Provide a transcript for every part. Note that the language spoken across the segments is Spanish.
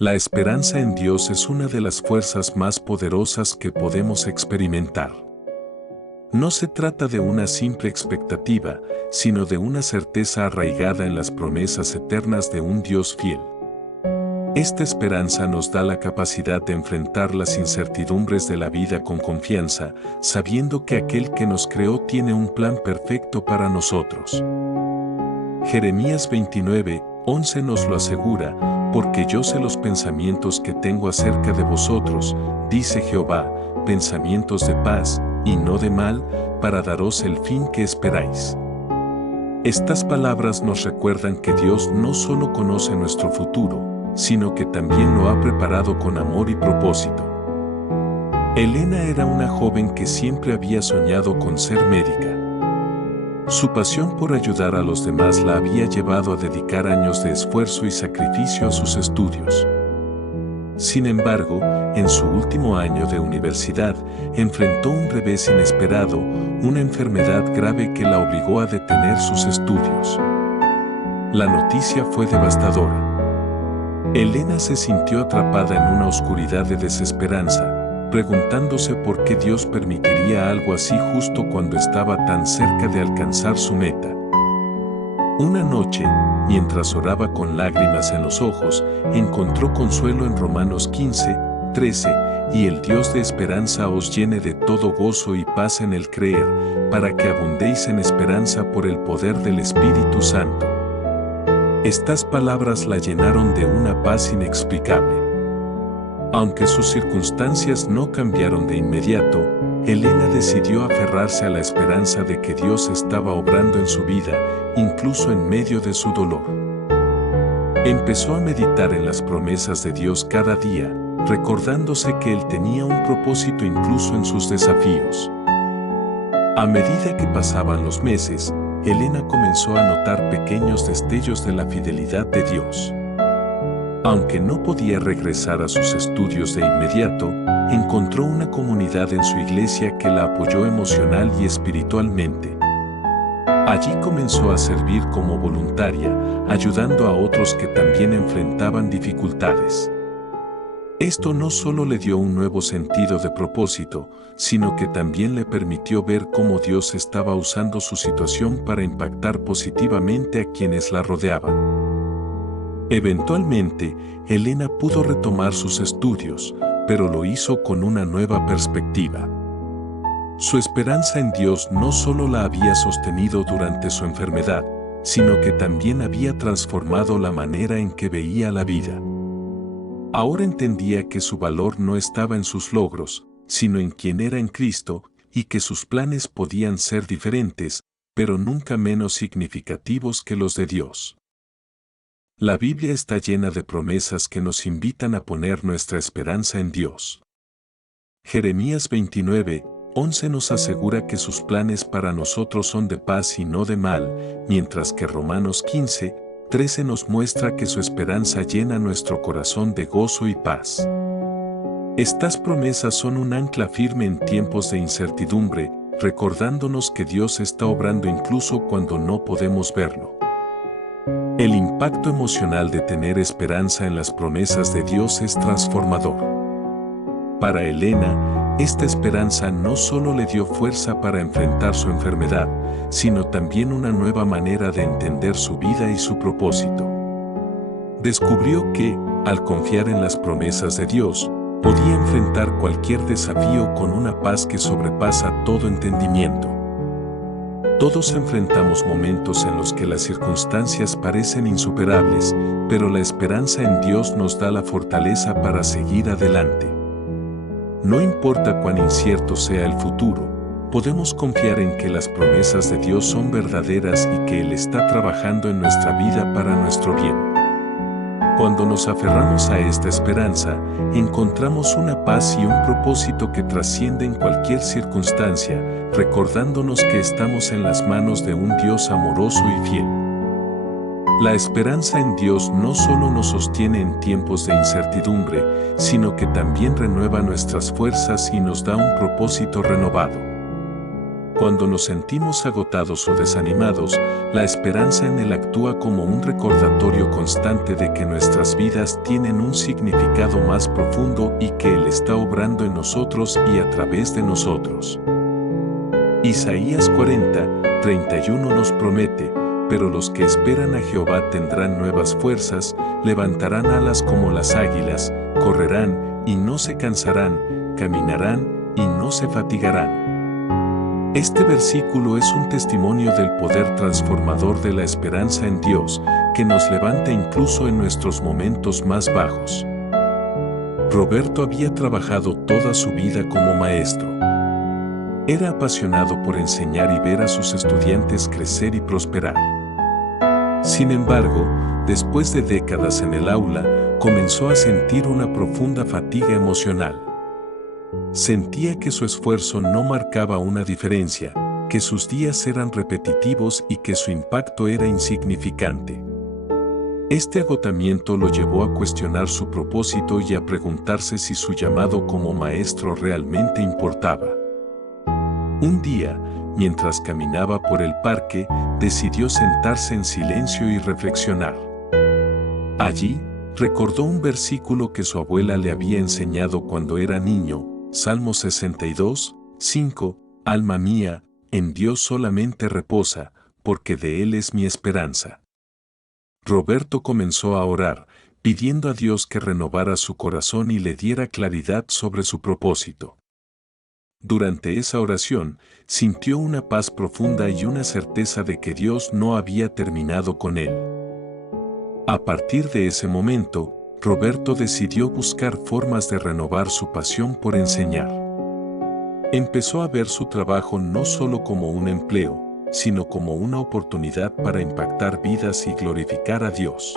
La esperanza en Dios es una de las fuerzas más poderosas que podemos experimentar. No se trata de una simple expectativa, sino de una certeza arraigada en las promesas eternas de un Dios fiel. Esta esperanza nos da la capacidad de enfrentar las incertidumbres de la vida con confianza, sabiendo que aquel que nos creó tiene un plan perfecto para nosotros. Jeremías 29:11 nos lo asegura, porque yo sé los pensamientos que tengo acerca de vosotros, dice Jehová, pensamientos de paz y no de mal, para daros el fin que esperáis. Estas palabras nos recuerdan que Dios no solo conoce nuestro futuro, sino que también lo ha preparado con amor y propósito. Elena era una joven que siempre había soñado con ser médica. Su pasión por ayudar a los demás la había llevado a dedicar años de esfuerzo y sacrificio a sus estudios. Sin embargo, en su último año de universidad, enfrentó un revés inesperado, una enfermedad grave que la obligó a detener sus estudios. La noticia fue devastadora. Elena se sintió atrapada en una oscuridad de desesperanza, preguntándose por qué Dios permitiría algo así justo cuando estaba tan cerca de alcanzar su meta. Una noche, mientras oraba con lágrimas en los ojos, encontró consuelo en Romanos 15:13, y el Dios de esperanza os llene de todo gozo y paz en el creer, para que abundéis en esperanza por el poder del Espíritu Santo. Estas palabras la llenaron de una paz inexplicable. Aunque sus circunstancias no cambiaron de inmediato, Elena decidió aferrarse a la esperanza de que Dios estaba obrando en su vida, incluso en medio de su dolor. Empezó a meditar en las promesas de Dios cada día, recordándose que Él tenía un propósito incluso en sus desafíos. A medida que pasaban los meses, Elena comenzó a notar pequeños destellos de la fidelidad de Dios. Aunque no podía regresar a sus estudios de inmediato, encontró una comunidad en su iglesia que la apoyó emocional y espiritualmente. Allí comenzó a servir como voluntaria, ayudando a otros que también enfrentaban dificultades. Esto no solo le dio un nuevo sentido de propósito, sino que también le permitió ver cómo Dios estaba usando su situación para impactar positivamente a quienes la rodeaban. Eventualmente, Elena pudo retomar sus estudios, pero lo hizo con una nueva perspectiva. Su esperanza en Dios no solo la había sostenido durante su enfermedad, sino que también había transformado la manera en que veía la vida. Ahora entendía que su valor no estaba en sus logros, sino en quien era en Cristo, y que sus planes podían ser diferentes, pero nunca menos significativos que los de Dios. La Biblia está llena de promesas que nos invitan a poner nuestra esperanza en Dios. Jeremías 29:11 nos asegura que sus planes para nosotros son de paz y no de mal, mientras que Romanos 15:13 nos muestra que su esperanza llena nuestro corazón de gozo y paz. Estas promesas son un ancla firme en tiempos de incertidumbre, recordándonos que Dios está obrando incluso cuando no podemos verlo. El impacto emocional de tener esperanza en las promesas de Dios es transformador. Para Elena, esta esperanza no solo le dio fuerza para enfrentar su enfermedad, sino también una nueva manera de entender su vida y su propósito. Descubrió que, al confiar en las promesas de Dios, podía enfrentar cualquier desafío con una paz que sobrepasa todo entendimiento. Todos enfrentamos momentos en los que las circunstancias parecen insuperables, pero la esperanza en Dios nos da la fortaleza para seguir adelante. No importa cuán incierto sea el futuro, podemos confiar en que las promesas de Dios son verdaderas y que Él está trabajando en nuestra vida para nuestro bien. Cuando nos aferramos a esta esperanza, encontramos una paz y un propósito que trascienden cualquier circunstancia, recordándonos que estamos en las manos de un Dios amoroso y fiel. La esperanza en Dios no solo nos sostiene en tiempos de incertidumbre, sino que también renueva nuestras fuerzas y nos da un propósito renovado. Cuando nos sentimos agotados o desanimados, la esperanza en Él actúa como un recordatorio constante de que nuestras vidas tienen un significado más profundo y que Él está obrando en nosotros y a través de nosotros. Isaías 40:31 nos promete: pero los que esperan a Jehová tendrán nuevas fuerzas, levantarán alas como las águilas, correrán y no se cansarán, caminarán y no se fatigarán. Este versículo es un testimonio del poder transformador de la esperanza en Dios, que nos levanta incluso en nuestros momentos más bajos. Roberto había trabajado toda su vida como maestro. Era apasionado por enseñar y ver a sus estudiantes crecer y prosperar. Sin embargo, después de décadas en el aula, comenzó a sentir una profunda fatiga emocional. Sentía que su esfuerzo no marcaba una diferencia, que sus días eran repetitivos y que su impacto era insignificante. Este agotamiento lo llevó a cuestionar su propósito y a preguntarse si su llamado como maestro realmente importaba. Un día, mientras caminaba por el parque, decidió sentarse en silencio y reflexionar. Allí, recordó un versículo que su abuela le había enseñado cuando era niño: Salmo 62:5, Alma mía, en Dios solamente reposa, porque de Él es mi esperanza. Roberto comenzó a orar, pidiendo a Dios que renovara su corazón y le diera claridad sobre su propósito. Durante esa oración, sintió una paz profunda y una certeza de que Dios no había terminado con él. A partir de ese momento, Roberto decidió buscar formas de renovar su pasión por enseñar. Empezó a ver su trabajo no solo como un empleo, sino como una oportunidad para impactar vidas y glorificar a Dios.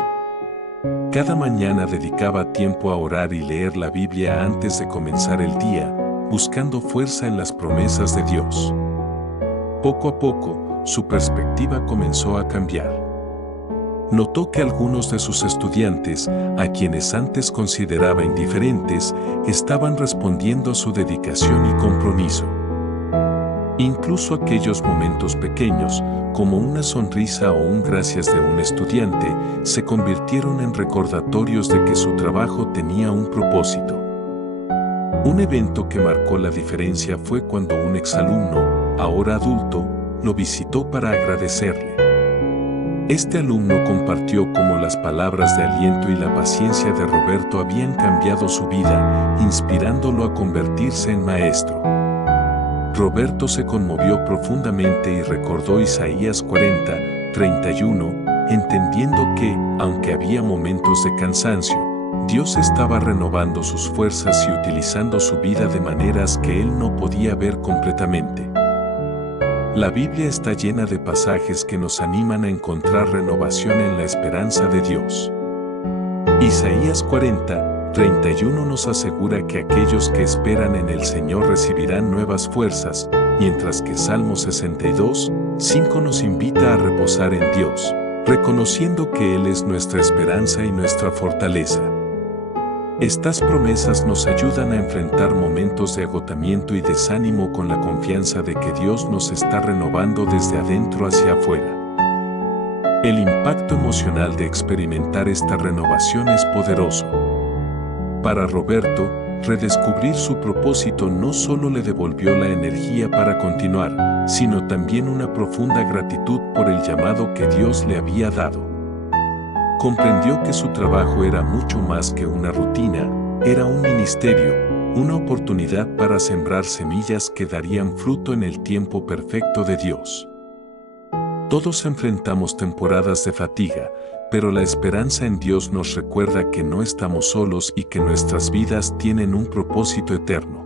Cada mañana dedicaba tiempo a orar y leer la Biblia antes de comenzar el día, buscando fuerza en las promesas de Dios. Poco a poco, su perspectiva comenzó a cambiar. Notó que algunos de sus estudiantes, a quienes antes consideraba indiferentes, estaban respondiendo a su dedicación y compromiso. Incluso aquellos momentos pequeños, como una sonrisa o un gracias de un estudiante, se convirtieron en recordatorios de que su trabajo tenía un propósito. Un evento que marcó la diferencia fue cuando un exalumno, ahora adulto, lo visitó para agradecerle. Este alumno compartió cómo las palabras de aliento y la paciencia de Roberto habían cambiado su vida, inspirándolo a convertirse en maestro. Roberto se conmovió profundamente y recordó Isaías 40:31, entendiendo que, aunque había momentos de cansancio, Dios estaba renovando sus fuerzas y utilizando su vida de maneras que él no podía ver completamente. La Biblia está llena de pasajes que nos animan a encontrar renovación en la esperanza de Dios. Isaías 40:31 nos asegura que aquellos que esperan en el Señor recibirán nuevas fuerzas, mientras que Salmo 62:5 nos invita a reposar en Dios, reconociendo que Él es nuestra esperanza y nuestra fortaleza. Estas promesas nos ayudan a enfrentar momentos de agotamiento y desánimo con la confianza de que Dios nos está renovando desde adentro hacia afuera. El impacto emocional de experimentar esta renovación es poderoso. Para Roberto, redescubrir su propósito no solo le devolvió la energía para continuar, sino también una profunda gratitud por el llamado que Dios le había dado. Comprendió que su trabajo era mucho más que una rutina, era un ministerio, una oportunidad para sembrar semillas que darían fruto en el tiempo perfecto de Dios. Todos enfrentamos temporadas de fatiga, pero la esperanza en Dios nos recuerda que no estamos solos y que nuestras vidas tienen un propósito eterno.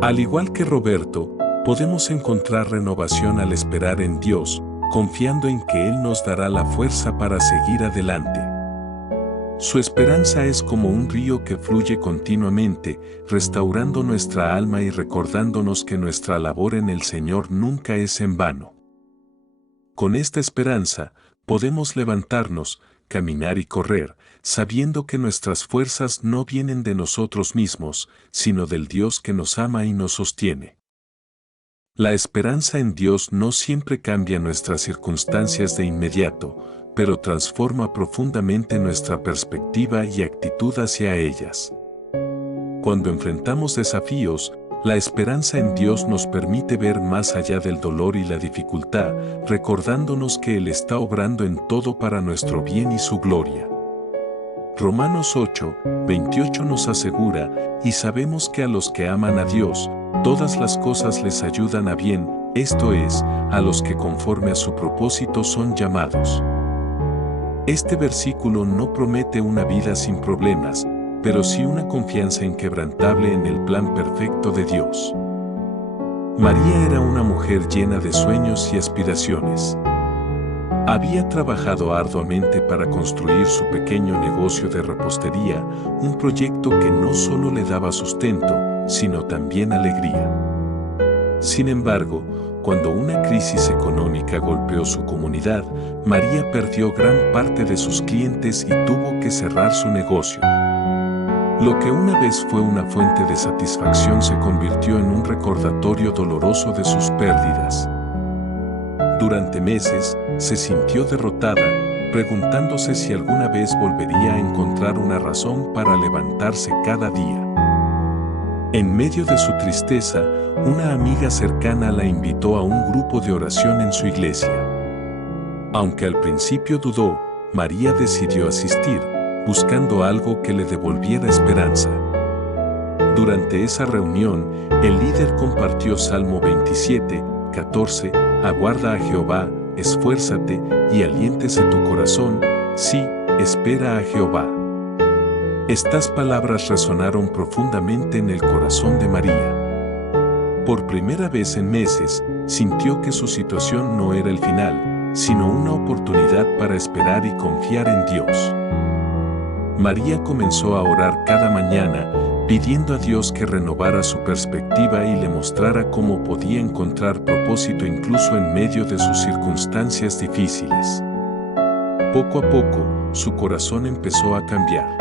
Al igual que Roberto, podemos encontrar renovación al esperar en Dios, confiando en que Él nos dará la fuerza para seguir adelante. Su esperanza es como un río que fluye continuamente, restaurando nuestra alma y recordándonos que nuestra labor en el Señor nunca es en vano. Con esta esperanza, podemos levantarnos, caminar y correr, sabiendo que nuestras fuerzas no vienen de nosotros mismos, sino del Dios que nos ama y nos sostiene. La esperanza en Dios no siempre cambia nuestras circunstancias de inmediato, pero transforma profundamente nuestra perspectiva y actitud hacia ellas. Cuando enfrentamos desafíos, la esperanza en Dios nos permite ver más allá del dolor y la dificultad, recordándonos que Él está obrando en todo para nuestro bien y su gloria. Romanos 8:28 nos asegura, y sabemos que a los que aman a Dios, todas las cosas les ayudan a bien, esto es, a los que conforme a su propósito son llamados. Este versículo no promete una vida sin problemas, pero sí una confianza inquebrantable en el plan perfecto de Dios. María era una mujer llena de sueños y aspiraciones. Había trabajado arduamente para construir su pequeño negocio de repostería, un proyecto que no solo le daba sustento, sino también alegría. Sin embargo, cuando una crisis económica golpeó su comunidad, María perdió gran parte de sus clientes y tuvo que cerrar su negocio. Lo que una vez fue una fuente de satisfacción se convirtió en un recordatorio doloroso de sus pérdidas. Durante meses, se sintió derrotada, preguntándose si alguna vez volvería a encontrar una razón para levantarse cada día. En medio de su tristeza, una amiga cercana la invitó a un grupo de oración en su iglesia. Aunque al principio dudó, María decidió asistir, buscando algo que le devolviera esperanza. Durante esa reunión, el líder compartió Salmo 27:14, aguarda a Jehová, esfuérzate y aliéntese tu corazón, sí, espera a Jehová. Estas palabras resonaron profundamente en el corazón de María. Por primera vez en meses, sintió que su situación no era el final, sino una oportunidad para esperar y confiar en Dios. María comenzó a orar cada mañana, pidiendo a Dios que renovara su perspectiva y le mostrara cómo podía encontrar propósito incluso en medio de sus circunstancias difíciles. Poco a poco, su corazón empezó a cambiar.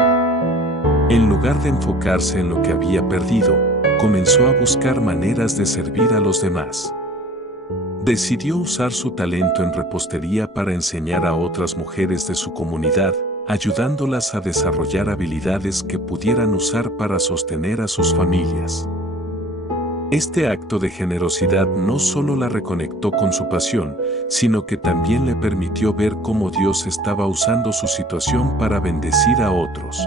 En lugar de enfocarse en lo que había perdido, comenzó a buscar maneras de servir a los demás. Decidió usar su talento en repostería para enseñar a otras mujeres de su comunidad, ayudándolas a desarrollar habilidades que pudieran usar para sostener a sus familias. Este acto de generosidad no solo la reconectó con su pasión, sino que también le permitió ver cómo Dios estaba usando su situación para bendecir a otros.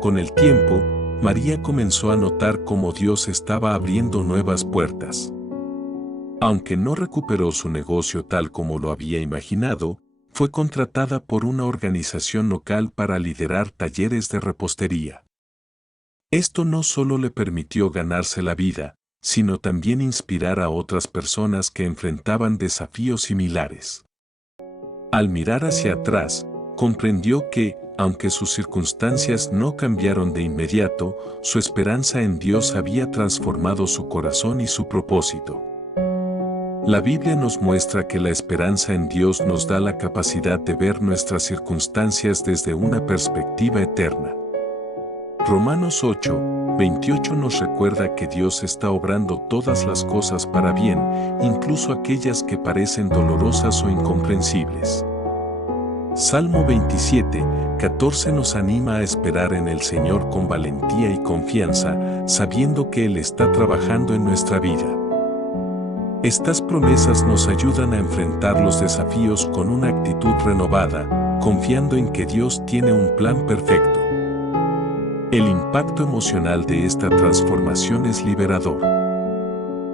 Con el tiempo, María comenzó a notar cómo Dios estaba abriendo nuevas puertas. Aunque no recuperó su negocio tal como lo había imaginado, fue contratada por una organización local para liderar talleres de repostería. Esto no solo le permitió ganarse la vida, sino también inspirar a otras personas que enfrentaban desafíos similares. Al mirar hacia atrás, comprendió que, aunque sus circunstancias no cambiaron de inmediato, su esperanza en Dios había transformado su corazón y su propósito. La Biblia nos muestra que la esperanza en Dios nos da la capacidad de ver nuestras circunstancias desde una perspectiva eterna. Romanos 8:28 nos recuerda que Dios está obrando todas las cosas para bien, incluso aquellas que parecen dolorosas o incomprensibles. Salmo 27:14 nos anima a esperar en el Señor con valentía y confianza, sabiendo que Él está trabajando en nuestra vida. Estas promesas nos ayudan a enfrentar los desafíos con una actitud renovada, confiando en que Dios tiene un plan perfecto. El impacto emocional de esta transformación es liberador.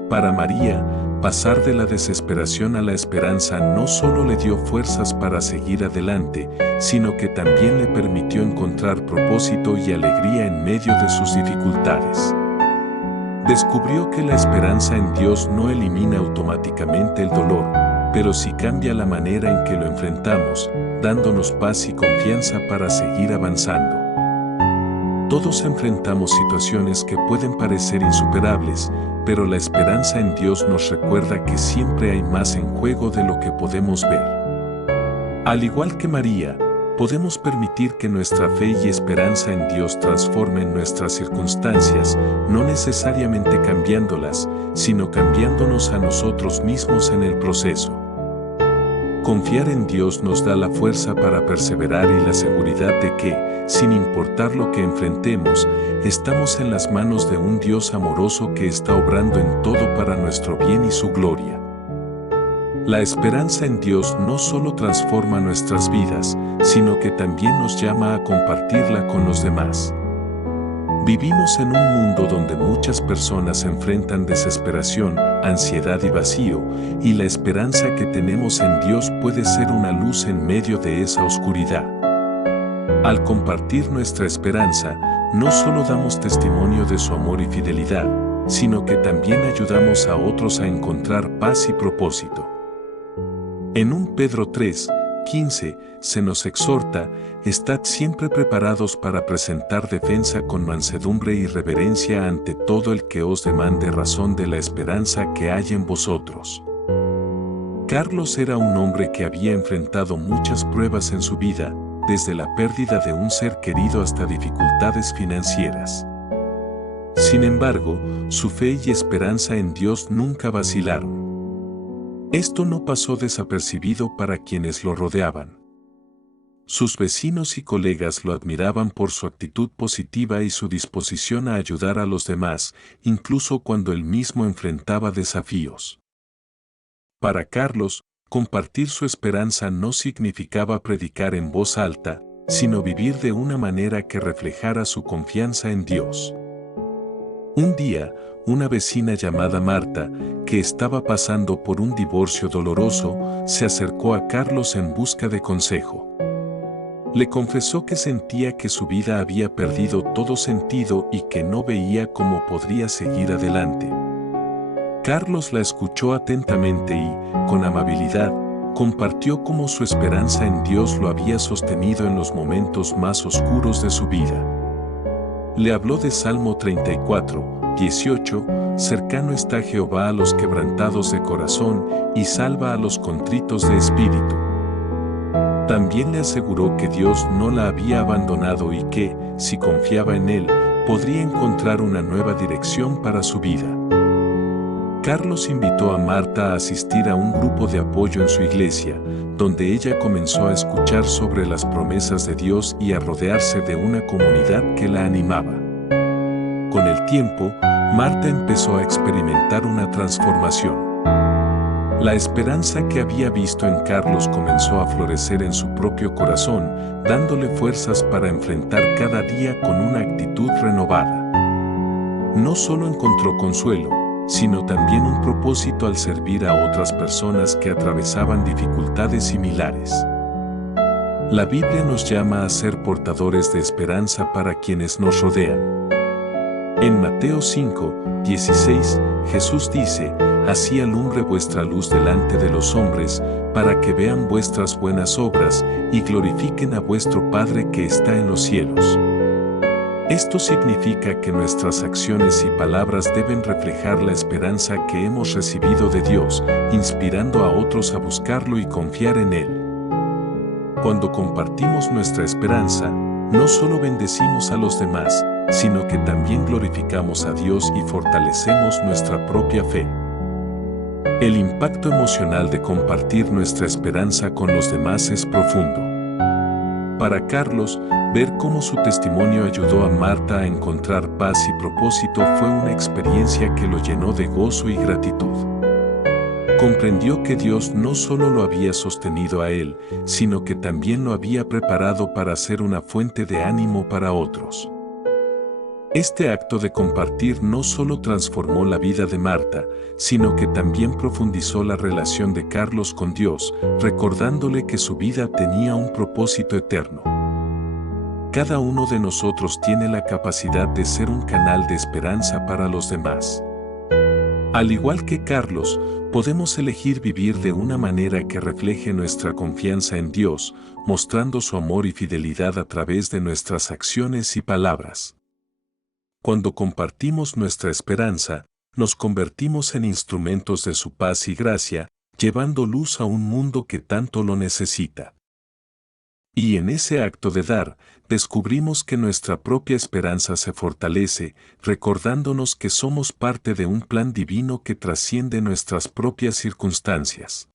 Para María, pasar de la desesperación a la esperanza no solo le dio fuerzas para seguir adelante, sino que también le permitió encontrar propósito y alegría en medio de sus dificultades. Descubrió que la esperanza en Dios no elimina automáticamente el dolor, pero sí cambia la manera en que lo enfrentamos, dándonos paz y confianza para seguir avanzando. Todos enfrentamos situaciones que pueden parecer insuperables, pero la esperanza en Dios nos recuerda que siempre hay más en juego de lo que podemos ver. Al igual que María, podemos permitir que nuestra fe y esperanza en Dios transformen nuestras circunstancias, no necesariamente cambiándolas, sino cambiándonos a nosotros mismos en el proceso. Confiar en Dios nos da la fuerza para perseverar y la seguridad de que, sin importar lo que enfrentemos, estamos en las manos de un Dios amoroso que está obrando en todo para nuestro bien y su gloria. La esperanza en Dios no solo transforma nuestras vidas, sino que también nos llama a compartirla con los demás. Vivimos en un mundo donde muchas personas enfrentan desesperación, ansiedad y vacío, y la esperanza que tenemos en Dios puede ser una luz en medio de esa oscuridad. Al compartir nuestra esperanza, no solo damos testimonio de su amor y fidelidad, sino que también ayudamos a otros a encontrar paz y propósito. En 1 Pedro 3:15 se nos exhorta: estad siempre preparados para presentar defensa con mansedumbre y reverencia ante todo el que os demande razón de la esperanza que hay en vosotros. Carlos era un hombre que había enfrentado muchas pruebas en su vida, desde la pérdida de un ser querido hasta dificultades financieras. Sin embargo, su fe y esperanza en Dios nunca vacilaron. Esto no pasó desapercibido para quienes lo rodeaban. Sus vecinos y colegas lo admiraban por su actitud positiva y su disposición a ayudar a los demás, incluso cuando él mismo enfrentaba desafíos. Para Carlos, compartir su esperanza no significaba predicar en voz alta, sino vivir de una manera que reflejara su confianza en Dios. Un día, una vecina llamada Marta, que estaba pasando por un divorcio doloroso, se acercó a Carlos en busca de consejo. Le confesó que sentía que su vida había perdido todo sentido y que no veía cómo podría seguir adelante. Carlos la escuchó atentamente y, con amabilidad, compartió cómo su esperanza en Dios lo había sostenido en los momentos más oscuros de su vida. Le habló de Salmo 34:18, cercano está Jehová a los quebrantados de corazón y salva a los contritos de espíritu. También le aseguró que Dios no la había abandonado y que, si confiaba en Él, podría encontrar una nueva dirección para su vida. Carlos invitó a Marta a asistir a un grupo de apoyo en su iglesia, donde ella comenzó a escuchar sobre las promesas de Dios y a rodearse de una comunidad que la animaba. Con el tiempo, Marta empezó a experimentar una transformación. La esperanza que había visto en Carlos comenzó a florecer en su propio corazón, dándole fuerzas para enfrentar cada día con una actitud renovada. No solo encontró consuelo, sino también un propósito al servir a otras personas que atravesaban dificultades similares. La Biblia nos llama a ser portadores de esperanza para quienes nos rodean. En Mateo 5:16, Jesús dice: así alumbre vuestra luz delante de los hombres, para que vean vuestras buenas obras y glorifiquen a vuestro Padre que está en los cielos. Esto significa que nuestras acciones y palabras deben reflejar la esperanza que hemos recibido de Dios, inspirando a otros a buscarlo y confiar en Él. Cuando compartimos nuestra esperanza, no solo bendecimos a los demás, sino que también glorificamos a Dios y fortalecemos nuestra propia fe. El impacto emocional de compartir nuestra esperanza con los demás es profundo. Para Carlos, ver cómo su testimonio ayudó a Marta a encontrar paz y propósito fue una experiencia que lo llenó de gozo y gratitud. Comprendió que Dios no solo lo había sostenido a él, sino que también lo había preparado para ser una fuente de ánimo para otros. Este acto de compartir no solo transformó la vida de Marta, sino que también profundizó la relación de Carlos con Dios, recordándole que su vida tenía un propósito eterno. Cada uno de nosotros tiene la capacidad de ser un canal de esperanza para los demás. Al igual que Carlos, podemos elegir vivir de una manera que refleje nuestra confianza en Dios, mostrando su amor y fidelidad a través de nuestras acciones y palabras. Cuando compartimos nuestra esperanza, nos convertimos en instrumentos de su paz y gracia, llevando luz a un mundo que tanto lo necesita. Y en ese acto de dar, descubrimos que nuestra propia esperanza se fortalece, recordándonos que somos parte de un plan divino que trasciende nuestras propias circunstancias.